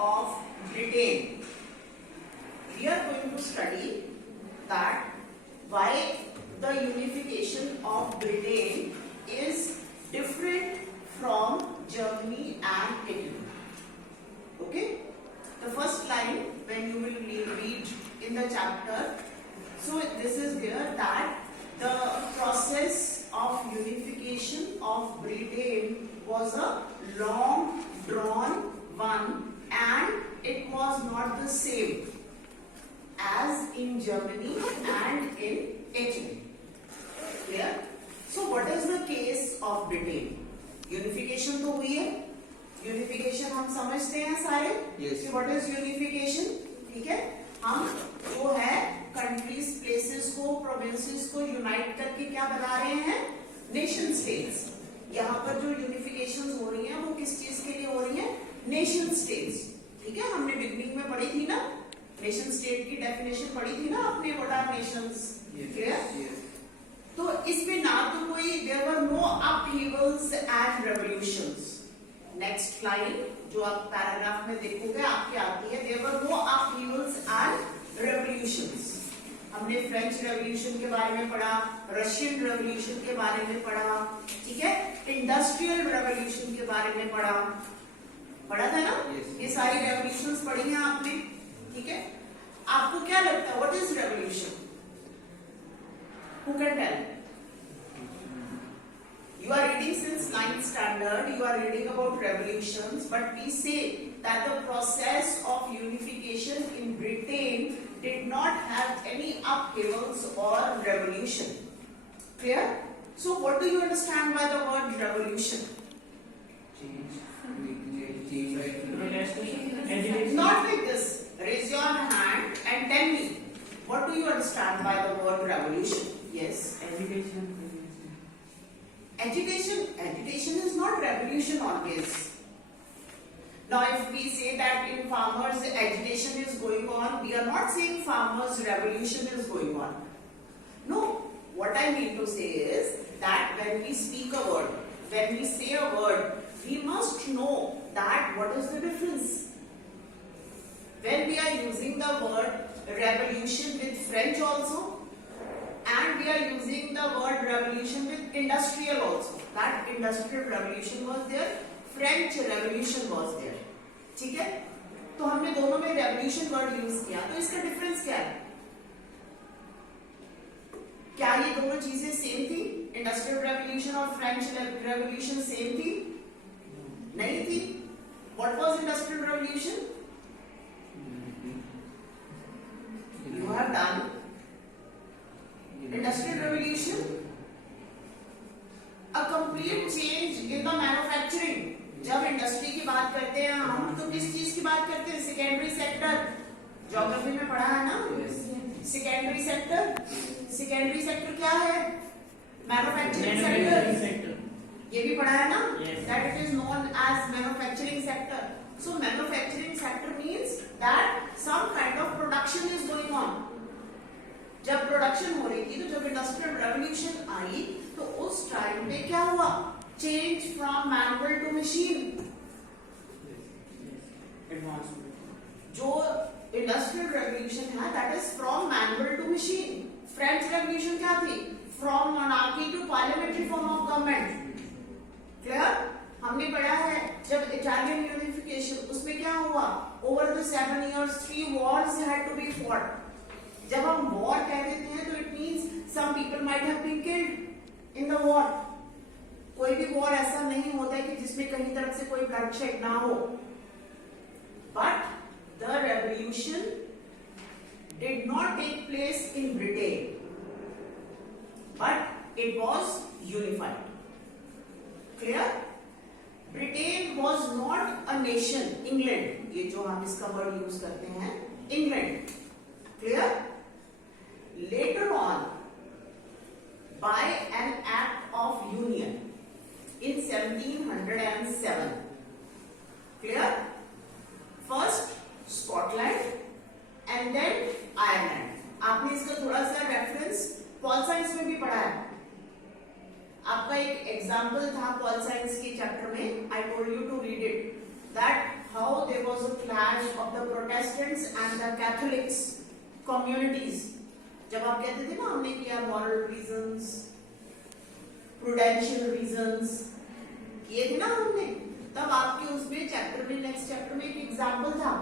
of Britain. We are going to study that why the unification of Britain is different from Germany and Italy. Okay? The first line when you will read in the chapter, so this is there that the process of unification of Britain was a long drawn one and it was not the same as in Germany and in Italy. Clear? So what is the case of Britain? Unification तो हुई है, unification हम समझते हैं सारे. Yes. What is unification? ठीक है, हम जो है कंट्रीज प्लेसेस को प्रोविंसेस को यूनाइट करके क्या बना रहे हैं? Nation states. यहाँ पर जो यूनिफिकेशन हो रही हैं वो किस चीज के लिए हो रही है? Nation states. ठीक है, हमने बिगनिंग में पढ़ी थी ना, नेशन स्टेट की डेफिनेशन पढ़ी थी ना आपने, व्हाट आर नेशंस. क्लियर? तो इसमें ना तो कोई there were no upheavals and revolutions. Next line जो आप पैराग्राफ में देखोगे आपकी आती है, there were no upheavals and revolutions. हमने फ्रेंच रेवोल्यूशन के बारे में पढ़ा, रशियन रेवोल्यूशन के बारे में पढ़ा, ठीक है, इंडस्ट्रियल रेवोल्यूशन के बारे में पढ़ा था ना. ये सारी रेवोल्यूशंस पढ़ी हैं आपने. ठीक है, आपको क्या लगता है what is revolution? Who can tell? You are reading since 9th standard, you are reading about revolutions, but we say that the process of unification in Britain did not have any upheavals or revolution. Clear? So what do you understand by the word revolution? Not like this. Raise your hand and tell me, what do you understand by the word revolution? Yes. Education is not revolution always. Now if we say that in farmers agitation is going on, we are not saying farmers revolution is going on. No, what I mean to say is that when we speak a word, when we say a word, we must know that what is the difference. When we are using the word revolution with French also, and we are using the word revolution with industrial also, that industrial revolution was there, French revolution was there. ठीक है, तो हमने दोनों में revolution word use किया, तो इसका difference क्या है? क्या ये दोनों चीजें सेम थी? इंडस्ट्रियल रेवोल्यूशन और फ्रेंच रेवोल्यूशन सेम थी? नहीं थी. What was industrial revolution? You have done industrial revolution, a complete change in the manufacturing. जब इंडस्ट्री की बात करते हैं हम तो किस चीज की बात करते हैं? Secondary sector. ज्योग्राफी में पढ़ा है ना, सेकेंडरी सेक्टर. सेकेंडरी सेक्टर क्या है? Manufacturing sector. ये भी पढ़ा है ना, that it is known as manufacturing sector. So manufacturing sector means that some kind of production is going on. जब प्रोडक्शन हो रही थी, तो जब इंडस्ट्रियल रेवोल्यूशन आई तो उस टाइम पे क्या हुआ? Change from manual to machine. जो इंडस्ट्रियल रेवोल्यूशन है that is from manual to machine. French revolution क्या थी? From monarchy to parliamentary form of government. Clear? हमने पढ़ा है जब इटालियन यूनिफिकेशन, उसमें क्या हुआ? Over the 7 years 3 wars had to be fought. जब हम वॉर कह देते हैं तो it means some people might have been killed in the war. कोई भी वॉर ऐसा नहीं होता है कि जिसमें कहीं तरफ से कोई ब्लडशेड ना हो. But the revolution did not take place in Britain, but it was unified. Clear? Britain was not a nation. England, ये जो हम इसका वर्ड यूज करते हैं, England. Clear? Later on, by an act of union in 1707, clear? First Scotland and then Ireland. आपने इसका थोड़ा सा रेफरेंस पॉल साइंस में भी पढ़ा है. आपका एक एग्जाम्पल था पॉल साइंस के चैप्टर में. I told you to read it that how there was a clash of the Protestants and the Catholics communities. जब आप कहते थे ना हमने किया moral reasons, prudential reasons, किए थे ना हमने, तब आपके उसमें चैप्टर में नेक्स्ट चैप्टर में एक एग्जाम्पल था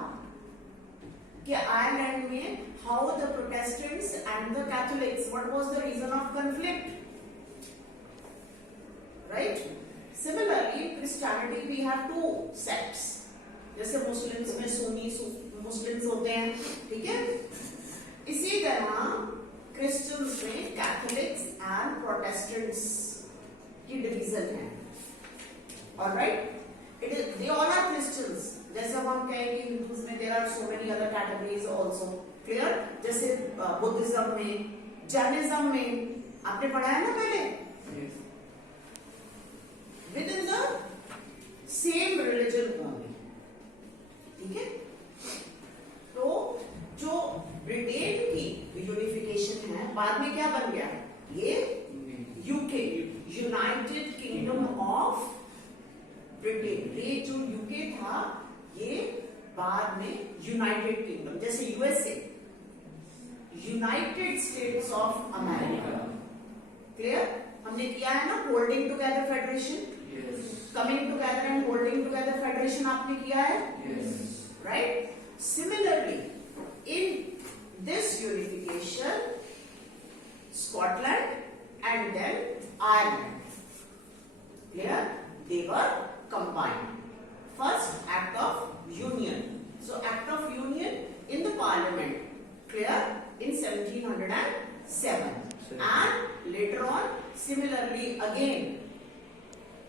कि आयरलैंड में how the Protestants and the Catholics, what was the reason of conflict, right? Similarly, Christianity we have two sects. जैसे मुस्लिम्स में सुन्नी मुस्लिम्स होते हैं, ठीक है? इसी तरह क्रिश्चियंस में कैथोलिक्स एंड प्रोटेस्टेंट्स की डिवीजन है. Alright, it is they all are Christians. जैसे हम कहें कि हिंदूज में there are so many other categories also. Clear? जैसे बुद्धिज्म में, जैनिज्म में आपने पढ़ा है ना पहले, within the same religion only. ठीक है? तो जो ब्रिटेन की यूनिफिकेशन है बाद में क्या बन गया, ये UK, United kingdom of Britain. ये जो यूके था ये बाद में यूनाइटेड किंगडम, जैसे USA, United states of America. Clear? हमने किया है ना holding together federation, coming together and holding together federation आपने किया है, right? Similarly in this unification, Scotland and then Ireland, clear, they were combined. First act of union. So act of union in the parliament, clear, in 1707 and later on similarly again.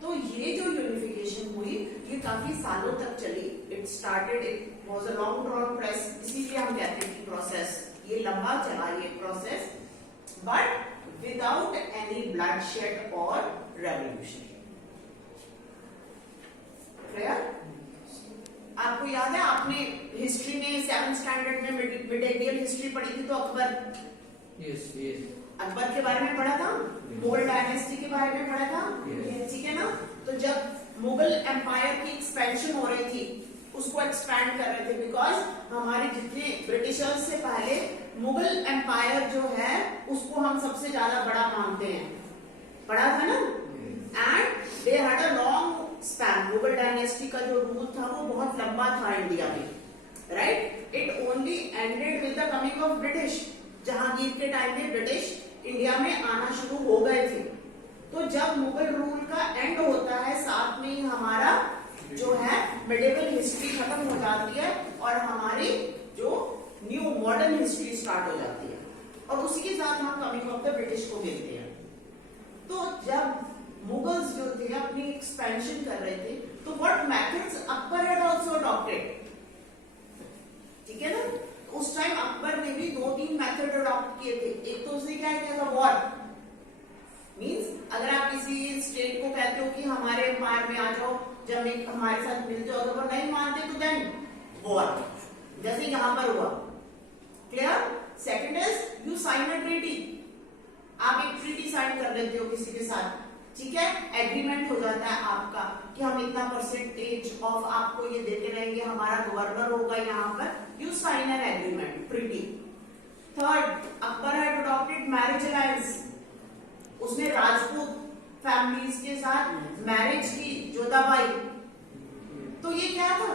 तो ये जो unification हुई ये काफी सालों तक चली. It started, it was a long drawn process, इसीलिए हम कहते हैं कि प्रोसेस ये लंबा चला ये process, but without any bloodshed और रेवोल्यूशन. क्लियर? आपको याद है आपने हिस्ट्री में 7th स्टैंडर्ड में मिडेवियल हिस्ट्री पढ़ी थी, तो अकबर, यस, अकबर के बारे में पढ़ा था, मुगल डायनेस्टी के बारे में पढ़ा था, ठीक है ना? तो जब मुगल एम्पायर की एक्सपेंशन हो रही थी, उसको एक्सपैंड कर रहे थे, बिकॉज हमारे जितने ब्रिटिशर्स से पहले मुगल एम्पायर जो है उसको हम सबसे ज्यादा बड़ा मानते हैं, पढ़ा था ना? And they had a long span. Mughal dynasty का जो रूल था वो बहुत लंबा था इंडिया में, right? It only ended with the coming of British. Jahangir के टाइम में ब्रिटिश इंडिया में आना शुरू हो गए थे. तो जब मुगल रूल का एंड होता है, साथ में ही हमारा जो है मिडिवल हिस्ट्री खत्म हो जाती है और हमारी जो न्यू मॉडर्न हिस्ट्री स्टार्ट हो जाती है, और उसी के साथ हम कमिंग ऑफ द ब्रिटिश को मिलते हैं. तो जब मुगल्स जो थे अपनी एक्सपेंशन कर रहे थे, तो what methods Akbar had also adopted. ठीक है ना? उस टाइम अकबर ने भी 2-3 मेथड अडॉप्ट किए थे. एक तो उसने क्या किया था, वॉर. मींस अगर आप किसी स्टेट को कहते हो कि हमारे एम्पायर में आ जाओ, जब एक हमारे साथ मिल जाओ, अगर वो नहीं मानते तो देन वॉर, जैसे यहां पर हुआ. Clear? Second is you sign a treaty. आप एक ट्रीटी साइन कर लेते हो किसी के साथ, ठीक है? एग्रीमेंट हो जाता है आपका कि हम इतना परसेंटेज ऑफ आपको ये देते रहेंगे, हमारा गवर्नर होगा यहाँ पर. You sign an agreement, treaty. Third, Akbar had adopted marriage alliance. उसने राजपूत फैमिलीज के साथ मैरिज की, जोधाबाई. तो ये क्या था,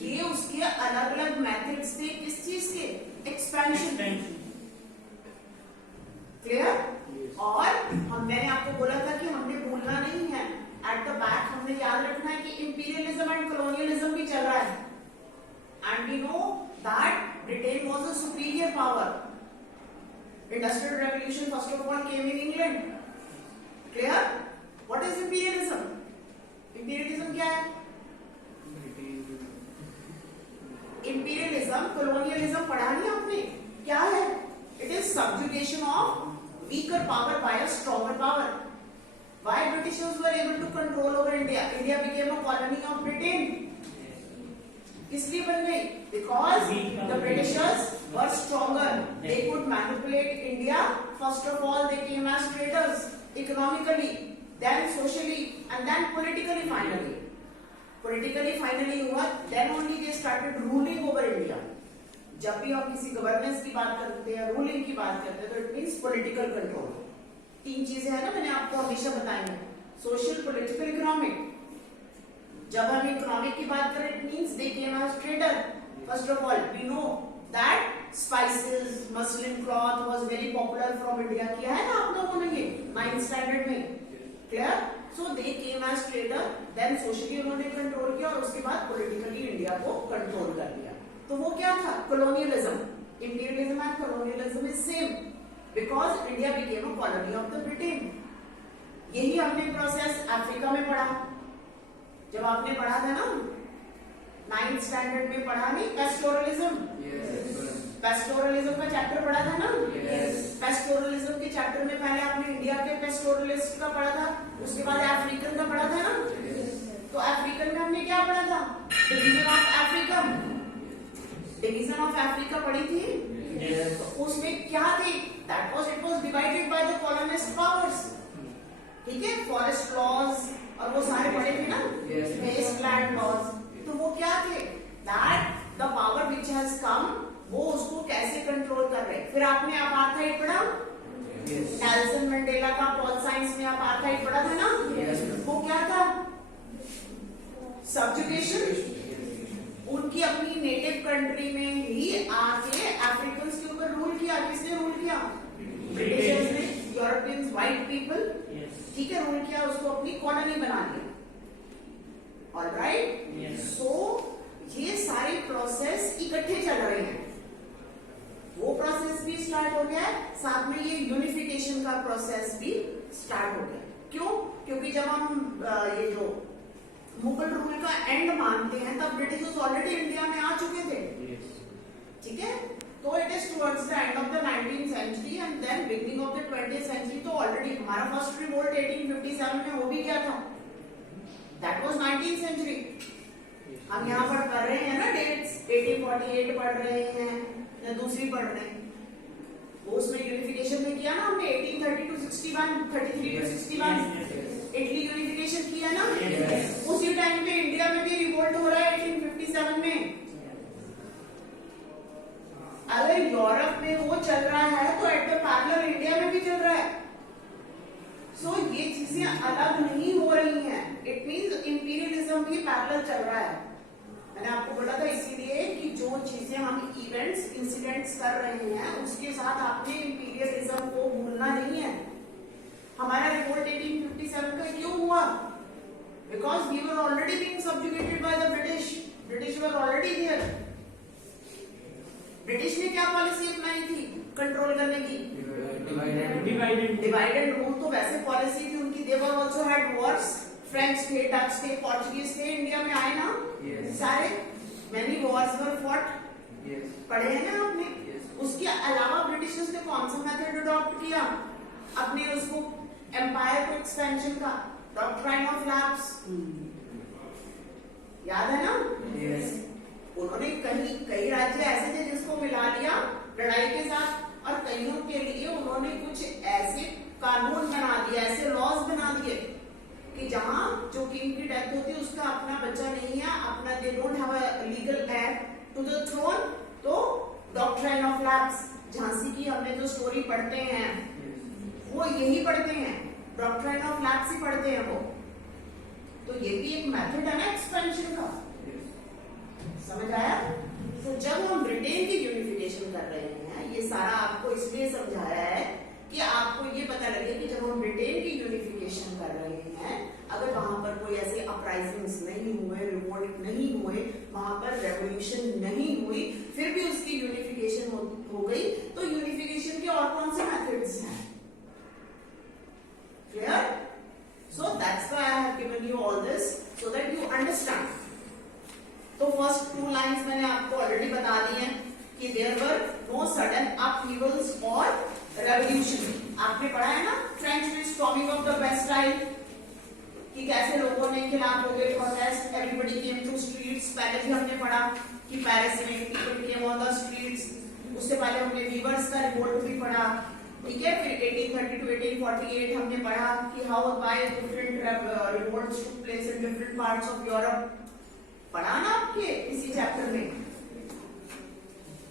ये उसके अलग अलग मेथड्स थे. किस चीज के? एक्सपेंशन. क्लियर? और मैंने आपको बोला था कि हमने भूलना नहीं है, एट द बैक हमने याद रखना है कि इंपीरियलिज्म एंड कॉलोनियलिज्म भी चल रहा है. And we know that Britain was a superior power. Industrial revolution first of all came in England. Clear? What is imperialism? Imperialism क्या है? इंपीरियलिज्म, कॉलोनियलिज्म पढ़ा नहीं आपने? क्या है? It is subjugation of weaker power by a stronger power. Why Britishers were able to control over India? India became a colony of Britain. इसलिए बन गई because the Britishers were stronger. They could manipulate India. First of all, they came as traders, economically, then socially, and then politically finally. Politically finally हुआ, then only they started ruling over India. जब भी हम किसी governance की बात करते हैं, ruling की बात करते हैं, तो इट मीन्स पॉलिटिकल कंट्रोल। तीन चीजें हैं ना, मैंने आपको हमेशा बताई हैं, सोशल, पॉलिटिकल, इकोनॉमिक। जब हम इकोनॉमिक की बात करें, it means they came as trader. First of all we know that spices, muslin cloth was very popular from India. किया है ना आप लोगों ने ये 9th स्टैंडर्ड में, clear? So they came as trader, then socially उन्होंने कंट्रोल किया और उसके बाद पॉलिटिकली इंडिया को कंट्रोल कर लिया। तो वो क्या था? Colonialism. Imperialism and colonialism is same because India became a colony of the Britain. यही हमने प्रोसेस अफ्रीका में पढ़ा। जब आपने पढ़ा था ना 9th स्टैंडर्ड में, पढ़ा नहीं पेस्टोरलिज्म? पेस्टोरलिज्म का चैप्टर पढ़ा था ना? पेस्टोरलिज्म के चैप्टर में पहले आपने इंडिया के पेस्टोरलिस्ट का पढ़ा था, उसके बाद अफ्रीकन का पढ़ा था ना? तो अफ्रीकन में हमने क्या पढ़ा था? Division of Africa. Division of Africa पढ़ी थी? तो उसमें क्या थी? That was, it was divided by the colonist powers. ठीक है, फॉरेस्ट लॉज और वो सारे पढ़े थे ना, वेस्टलैंड लॉज। तो वो क्या थे? That the power which has come, वो उसको कैसे कंट्रोल कर रहे। फिर आपने अपार्थाइड पढ़ा, नेल्सन मंडेला का पॉल साइंस में अपार्थाइड पढ़ा था ना? वो क्या था? सब्जुगेशन। उनकी अपनी नेटिव कंट्री में ही आके अफ्रीकन के ऊपर रूल किया। किसने रूल किया? ब्रिटिशर्स ने, यूरोपियंस, व्हाइट पीपल, ठीक है, रूल किया, उसको अपनी कॉलोनी बना लिया। ऑलराइट, सो ये सारे प्रोसेस इकट्ठे चल रहे हैं। वो प्रोसेस भी स्टार्ट हो गया, साथ में ये यूनिफिकेशन का प्रोसेस भी स्टार्ट हो गया। क्यों? क्योंकि जब हम ये जो मुगल रूल का एंड मानते हैं, तब ब्रिटिशर्स ऑलरेडी इंडिया में आ चुके थे। ठीक है, तो it is towards the end of the 19th century and then beginning of the 20th century. तो ऑलरेडी हमारा फर्स्ट रिवोल्ट 1857 में हो भी गया था। That was 19th century. हम यहाँ पर पढ़ रहे हैं ना डेट्स, 1848 पढ़ रहे हैं या दूसरी पढ़ रहे हैं। वो उसमें यूनिफिकेशन में किया ना हमने 1830 to 61, 33 to 61 इटली यूनिफिकेशन किया ना। उसी टाइम पे इंडिया में भी रिवोल्ट हो रहा है 1857 में। अगर यूरोप में वो चल रहा है तो एट द पैरेलल इंडिया में भी चल रहा है। सो ये चीजें अलग नहीं हो रही हैं। इट मींस इंपीरियलिज्म भी पैरेलल चल रहा है। मैंने आपको बोला था इसीलिए कि जो चीजें हम इवेंट्स, इंसिडेंट्स कर रहे हैं, उसके साथ आपने इंपीरियलिज्म को भूलना नहीं है। हमारा रिवोल्ट 1857 का क्यों हुआ? Because we were already being subjugated by the British. British were already there. British ने क्या पॉलिसी अपनाई थी कंट्रोल करने की? Divide and rule. तो वैसे पॉलिसी थी उनकी। They were also had wars. French थे, डच थे, पोर्चुगीज थे, इंडिया में आए ना सारे। Many wars were fought. पढ़े हैं ना आपने? उसके अलावा ब्रिटिशर्स ने कौन सा मेथड अडॉप्ट किया अपने उसको एम्पायर को एक्सपेंशन का? Doctrine of lapse. याद है ना? उन्होंने कई राज्य ऐसे थे जिसको मिला लिया लड़ाई के साथ, और कईयों के लिए उन्होंने कुछ ऐसे कानून बना दिए, ऐसे लॉज बना दिए कि जहां जो किंग की डेथ होती है उसका अपना बच्चा नहीं है, अपना they don't have a legal heir to the throne. तो डॉक्ट्राइन ऑफ लैप्स, झांसी की हमने जो स्टोरी पढ़ते हैं वो यही पढ़ते हैं, डॉक्ट्राइन ऑफ लैप्स ही पढ़ते हैं वो। तो ये भी एक मेथड है ना एक्सपेंशन का। समझ आया? तो जब हम ब्रिटेन की यूनिफिकेशन कर रहे हैं, ये सारा आपको इसलिए समझाया है कि आपको ये पता लगे कि जब हम ब्रिटेन की यूनिफिकेशन कर रहे हैं, अगर वहां पर कोई ऐसे अपराइजिंग्स नहीं हुए, रिवोल्ट नहीं हुए, वहां पर रेवोल्यूशन नहीं हुई, फिर भी उसकी यूनिफिकेशन हो गई, तो यूनिफिकेशन के और कौन से मेथड्स हैं? Clear? So that's why I have given you all this so that you understand. तो फर्स्ट 2 लाइन्स मैंने आपको ऑलरेडी बता दी हैं कि there were no sudden upheavals और रेवोल्यूशन। आपने पढ़ा है ना French storming of the Bastille, कि कैसे लोगों ने खिलाफ हो गए protest, everybody came to streets. पहले भी हमने पढ़ा कि पेरिस में people came on the streets. उससे पहले हमने वीवर्स का रिवोल्ट भी पढ़ा। ठीक है, फिर 1830 to 1848 हमने पढ़ा कि how by different revolts took place in different parts of Europe. पढ़ा ना आपके इसी चैप्टर में।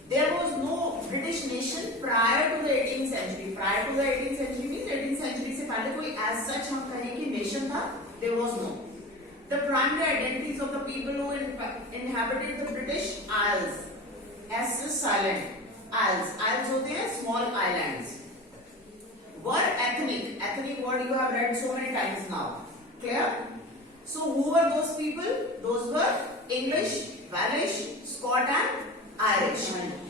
There was no British nation prior to the 18th century. Prior to the 18th century means 18th century से पहले कोई as such हम कहें कि nation था, there was no. The primary identities of the people who inhabited the British Isles, S is silent, Isles, Isles होते हैं small islands, were ethnic. Ethnic word you have read so many times now. Clear? So who were those people? Those were English, Welsh, Scot and Irish.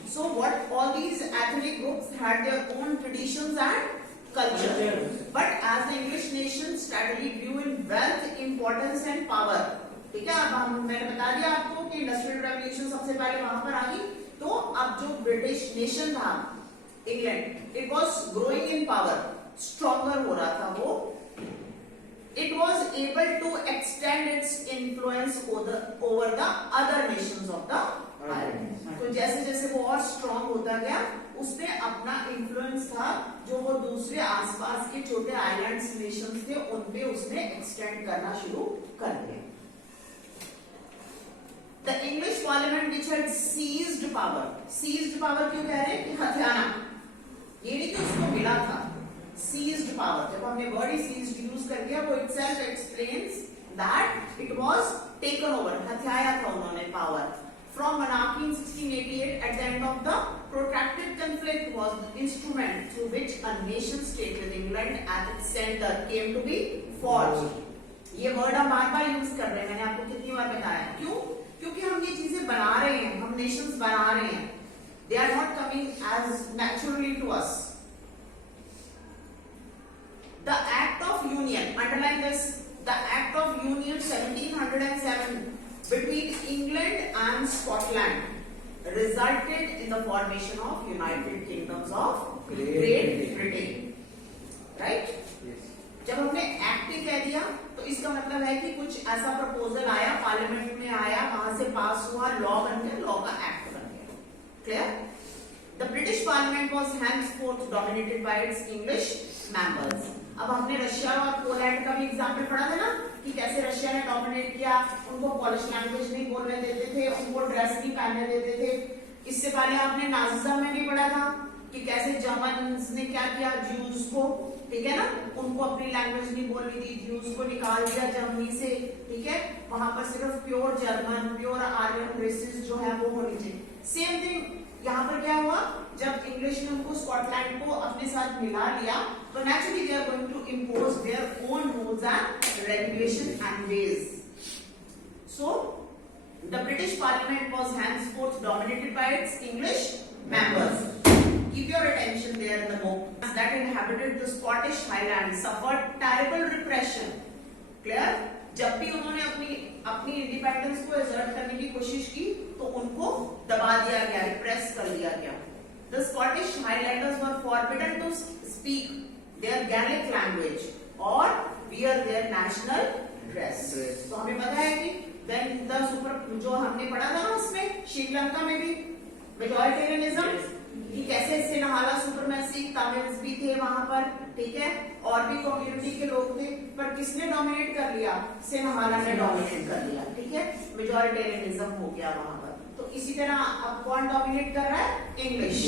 So what all these ethnic groups had their own traditions and culture. But as the English nation steadily grew in wealth, importance and power. ठीक है, अब मैंने बता दिया आपको कि industrial revolution सबसे पहले वहां पर आ गई। तो अब जो ब्रिटिश नेशन था England, it was growing in power, stronger हो रहा था वो। It was able to extend its influence over the other nations of the island. तो जैसे जैसे वो और स्ट्रॉन्ग होता गया, उसने अपना इन्फ्लुएंस था जो वो दूसरे आसपास के छोटे आइलैंड्स नेशंस थे उन पे उसने एक्सटेंड करना शुरू कर दिया। The English Parliament which had seized power क्यों कह रहे हैं कि हथियाना, ये नहीं कि उसको मिला था। Seized power, जब हमने वर्ड ही seized यूज कर दिया, वो itself explains that it was taken over, हथियाया था उन्होंने power. From monarchy in 1688, at the end of the protracted conflict, was the instrument through which a nation state with England at its center came to be forged. ये word हम बार बार use कर रहे हैं, मैंने आपको कितनी बार बताया। क्यों? क्योंकि हम ये चीजें बना रहे हैं, हम नेशंस बना रहे हैं। They are not coming as naturally to us. The Act of Union, underline this, the Act of Union 1707 between England and Scotland resulted in the formation of United Kingdoms of Great Britain. Right? Yes. जब हमने act ही कह दिया तो इसका मतलब है कि कुछ ऐसा प्रपोजल आया, पार्लियामेंट में आया, वहां से पास हुआ, लॉ बन गया, लॉ का एक्ट बन गया। Clear? The British Parliament was henceforth dominated by its English members. अब हमने रशिया और पोलैंड का भी एग्जाम्पल पढ़ा था ना कि कैसे रशिया ने डोमिनेट किया, उनको पॉलिश लैंग्वेज नहीं बोलने देते थे, उनको ड्रेस नहीं पहनने देते थे। इससे पहले आपने नाजिज्म में भी पढ़ा था कि कैसे जर्मन्स ने क्या किया, ज्यूज को, ठीक है ना, उनको अपनी लैंग्वेज नहीं बोलनी थी, ज्यूज को निकाल दिया जर्मनी से। ठीक है, वहां पर सिर्फ pure German, pure Aryan races जो है वो होनी चाहिए। सेम थिंग यहाँ पर क्या हुआ, जब इंग्लिश ने उनको स्कॉटलैंड को अपने साथ मिला लिया तो naturally they are going to impose their own rules and regulation and ways. So the British parliament was henceforth dominated by its English members. Keep your attention there in the book. That inhabited the Scottish Highlands suffered terrible repression. Clear? जब भी उन्होंने अपनी independence को एसर्ट करने की कोशिश की तो उनको दबा दिया गया, रिप्रेस कर दिया गया। The Scottish Highlanders were forbidden to speak their Gaelic language or wear their national dress. तो हमें पता है कि then the super जो हमने पढ़ा था ना उसमें श्रीलंका में भी मेजॉरिटेरियनिज्म कि कैसे सिन्हाला सुपरमेसी, तमिल्स भी थे वहां पर, ठीक है, और भी कम्युनिटी के लोग थे, पर किसने डोमिनेट कर लिया? सिन्हाला ने डोमिनेट कर लिया। ठीक है, मेजॉरिटेरियनिज्म हो गया वहां पर। तो इसी तरह अब कौन डोमिनेट कर रहा है? English.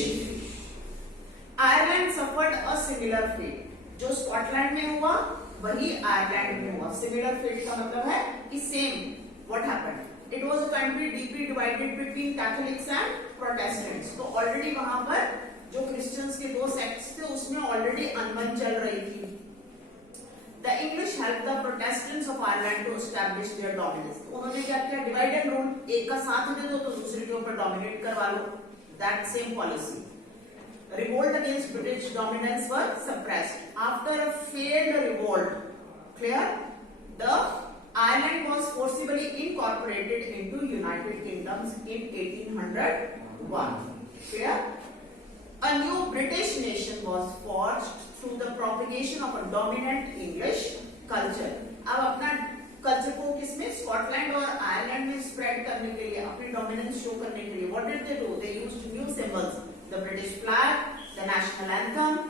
Ireland suffered a similar fate, जो स्कॉटलैंड में हुआ वही आयरलैंड में हुआ। सिमिलर फेट का मतलब है कि same what happened. It was a country deeply divided between Catholics and Protestants. तो ऑलरेडी वहां पर जो क्रिश्चियंस के दो सेक्ट्स थे उसमें ऑलरेडी अनबन चल रही थी। The English helped the Protestants of Ireland to establish their dominance. तो उन्होंने क्या किया? डिवाइड एंड रूल, एक का साथ दे दो तो दूसरे के ऊपर डोमिनेट करवा लो। That same policy. Revolt against British dominance were suppressed. After a failed revolt, clear? The Ireland was forcibly incorporated into United Kingdoms in 1801. Clear? A new British nation was forged through the propagation of a dominant English culture. अब अपना culture को किसमें? Scotland और Ireland में spread करने के लिए, अपनी डोमिनेंस शो करने के लिए, what did they do? They used new symbols: the British flag, the national anthem,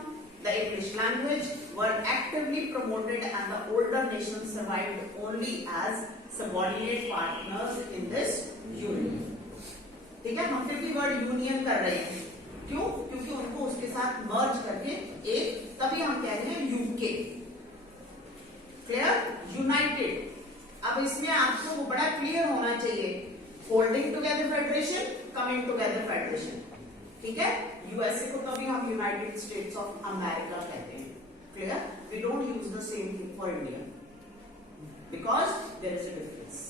the English language were actively promoted and the older nations survived only as subordinate partners in this union. ठीक है, हम फिर भी word union कर रहे हैं, क्यों? क्योंकि उनको उसके साथ मर्ज करके एक, तभी हम कह रहे हैं यूके. क्लियर? यूनाइटेड. अब इसमें आपको वो बड़ा क्लियर होना चाहिए, holding together federation, coming together federation. ठीक है, यूएसए को तभी हम यूनाइटेड स्टेट्स ऑफ अमेरिका कहते हैं. Clear? We don't use the same thing for India because there is a difference.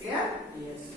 Clear? Yes.